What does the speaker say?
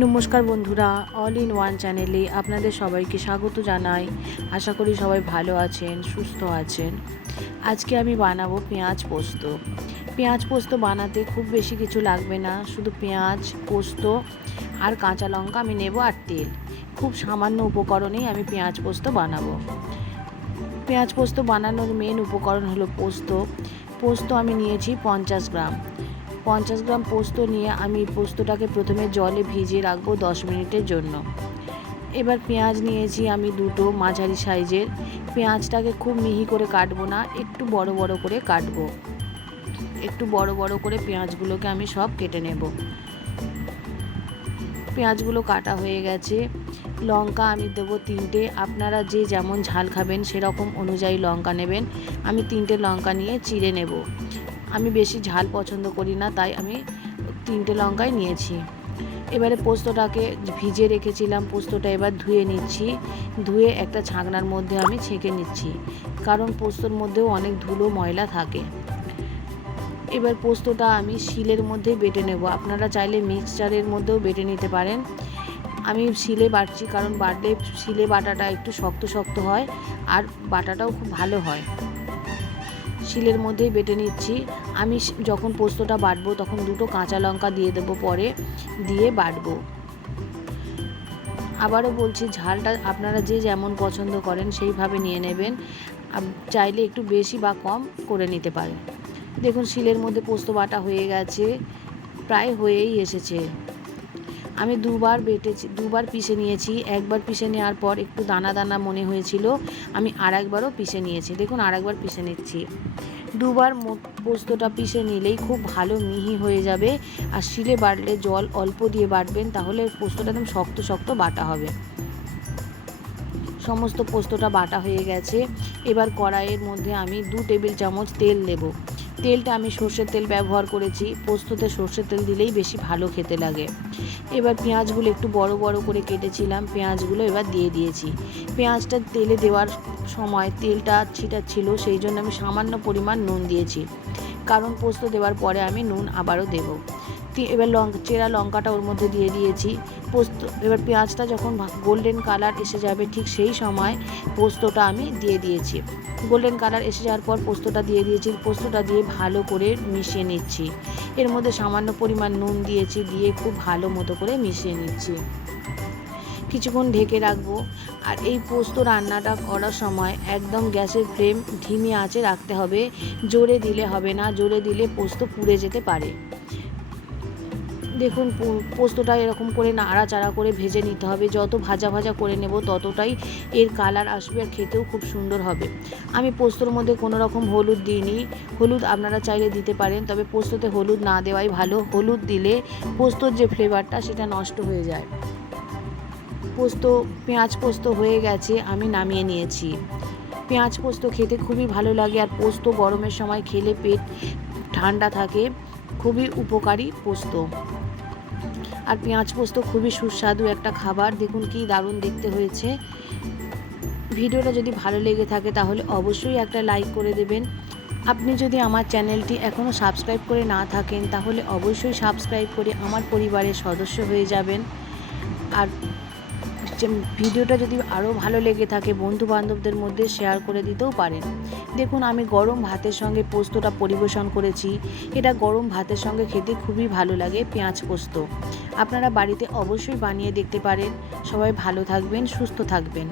নমস্কার বন্ধুরা all in one চ্যানেলে আপনাদের সবাইকে স্বাগত জানাই। আশা করি সবাই ভালো আছেন, সুস্থ আছেন। আজকে আমি বানাবো পেঁয়াজ পোস্ত। পেঁয়াজ পোস্ত বানাতে খুব বেশি কিছু লাগবে না, শুধু পেঁয়াজ, পোস্ত আর কাঁচা লঙ্কা আমি নেব আর তেল। খুব সামান্য উপকরণেই আমি পেঁয়াজ পোস্ত বানাবো। পেঁয়াজ পোস্ত বানানোর মেন উপকরণ হলো পোস্ত। পোস্ত আমি নিয়েছি পঞ্চাশ গ্রাম। পঞ্চাশ গ্রাম পোস্ত নিয়ে আমি পোস্তটাকে প্রথমে জলে ভিজিয়ে রাখব দশ মিনিটের জন্য। এবার পেঁয়াজ নিয়েছি আমি দুটো মাঝারি সাইজের। পেঁয়াজটাকে খুব মিহি করে কাটবো না, একটু বড় বড় করে কাটবো। একটু বড় বড় করে পেঁয়াজগুলোকে আমি সব কেটে নেব। পেঁয়াজগুলো কাটা হয়ে গেছে। লঙ্কা আমি দেবো তিনটে। আপনারা যে যেমন ঝাল খাবেন সেরকম অনুযায়ী লঙ্কা নেবেন। আমি তিনটে লঙ্কা নিয়ে চিড়ে নেব। আমি বেশি ঝাল পছন্দ করি না, তাই আমি তিনটে লঙ্কাই নিয়েছি। এবারে পোস্তটাকে ভিজে রেখেছিলাম, পোস্তটা এবার ধুয়ে নিচ্ছি। ধুয়ে একটা ছাঁকনার মধ্যে আমি ছেঁকে নিচ্ছি, কারণ পোস্তর মধ্যেও অনেক ধুলো ময়লা থাকে। এবার পোস্তটা আমি শিলের মধ্যেই বেটে নেব। আপনারা চাইলে মিক্সচারের মধ্যেও বেটে নিতে পারেন। আমি শিলে বাটছি কারণ বাটলে শিলে বাটাটা একটু শক্ত শক্ত হয় আর বাটাটাও খুব ভালো হয়। শিলের মধ্যেই বেটে নিচ্ছি। আমি যখন পোস্তটা বাটবো তখন দুটো কাঁচা লঙ্কা দিয়ে দেবো পরে, দিয়ে বাটবো। আবারও বলছি, ঝালটা আপনারা যে যেমন পছন্দ করেন সেইভাবে নিয়ে নেবেন। চাইলে একটু বেশি বা কম করে নিতে পারেন। দেখুন, শিলের মধ্যে পোস্ত বাটা হয়ে গেছে, প্রায় হয়েই এসেছে। আমি দুবার বেটেছি, দুবার পিষে নিয়েছি, একবার পিষে নেওয়ার পর একটু দানা দানা মনে হয়েছিল, আমি আর একবারও পিষে নিয়েছি। দেখুন আর একবার পিষে নিচ্ছি। দুবার পোস্তটা পিষে নিলেই খুব ভালো মিহি হয়ে যাবে, আর শিলে বাটলে জল অল্প দিয়ে বাটবেন তাহলে পোস্তটা একদম শক্ত শক্ত বাটা হবে। সমস্ত পোস্তটা বাটা হয়ে গেছে। এবার কড়াইয়ের মধ্যে আমি দু টেবিল চামচ তেল দেবো। তেলটা আমি সর্ষের তেল ব্যবহার করেছি। পোস্ততে সর্ষের তেল দিলেই বেশি ভালো খেতে লাগে। এবার পেঁয়াজগুলো একটু বড় বড় করে কেটেছিলাম। পেঁয়াজগুলো এবার দিয়ে দিয়েছি। পেঁয়াজটা তেলে দেওয়ার সময় তেলটা ছিটাচ্ছিল, সেই জন্য আমি সামান্য পরিমাণ নুন দিয়েছি। কারণ পোস্ত দেওয়ার পরে আমি নুন আবারও দেবো। এবার লঙ্কা চেরা লঙ্কাটা ওর মধ্যে দিয়ে দিয়েছি। পোস্ত। এবার পেঁয়াজটা যখন গোল্ডেন কালার এসে যাবে ঠিক সেই সময় পোস্তটা আমি দিয়ে দিয়েছি। গোল্ডেন কালার এসে যাওয়ার পর পোস্তটা দিয়ে দিয়েছি। পোস্তটা দিয়ে ভালো করে মিশিয়ে নিচ্ছি। এর মধ্যে সামান্য পরিমাণ নুন দিয়েছি, দিয়ে খুব ভালো মতো করে মিশিয়ে নিচ্ছি। কিছুক্ষণ ঢেকে রাখব। আর এই পোস্ত রান্নাটা করার সময় একদম গ্যাসের ফ্লেম ধিমে আঁচে রাখতে হবে। জোরে দিলে হবে না, জোরে দিলে পোস্ত পুড়ে যেতে পারে। দেখুন পোস্তটা এরকম করে নাড়াচাড়া করে ভেজে নিতে হবে। যত ভাজা ভাজা করে নেব, ততটাই এর কালার আসবে আর খেতেও খুব সুন্দর হবে। আমি পোস্তর মধ্যে কোনো রকম হলুদ দিইনি। হলুদ আপনারা চাইলে দিতে পারেন, তবে পোস্ততে হলুদ না দেওয়াই ভালো। হলুদ দিলে পোস্তর যে ফ্লেভারটা, সেটা নষ্ট হয়ে যায়। পোস্ত, পেঁয়াজ পোস্ত হয়ে গেছে, আমি নামিয়ে নিয়েছি। পেঁয়াজ পোস্ত খেতে খুবই ভালো লাগে, আর পোস্ত গরমের সময় খেলে পেট ঠান্ডা থাকে। খুবই উপকারী পোস্ত। আর পেঁয়াজ পোস্ত খুবই সুস্বাদু একটা খাবার। দেখুন কি দারুণ দেখতে হয়েছে। ভিডিওটা যদি ভালো লেগে থাকে তাহলে অবশ্যই একটা লাইক করে দেবেন। আপনি যদি আমার চ্যানেলটি এখনও সাবস্ক্রাইব করে না থাকেন তাহলে অবশ্যই সাবস্ক্রাইব করে আমার পরিবারের সদস্য হয়ে যাবেন। আর ভিডিওটা যদি আরও ভালো লেগে থাকে বন্ধু বান্ধবদের মধ্যে শেয়ার করে দিতেও পারেন। দেখুন, আমি গরম ভাতের সঙ্গে পোস্তটা পরিবেশন করেছি। এটা গরম ভাতের সঙ্গে খেতে খুবই ভালো লাগে, পেঁয়াজ পোস্ত। আপনারা বাড়িতে অবশ্যই বানিয়ে দেখতে পারেন। সবাই ভালো থাকবেন, সুস্থ থাকবেন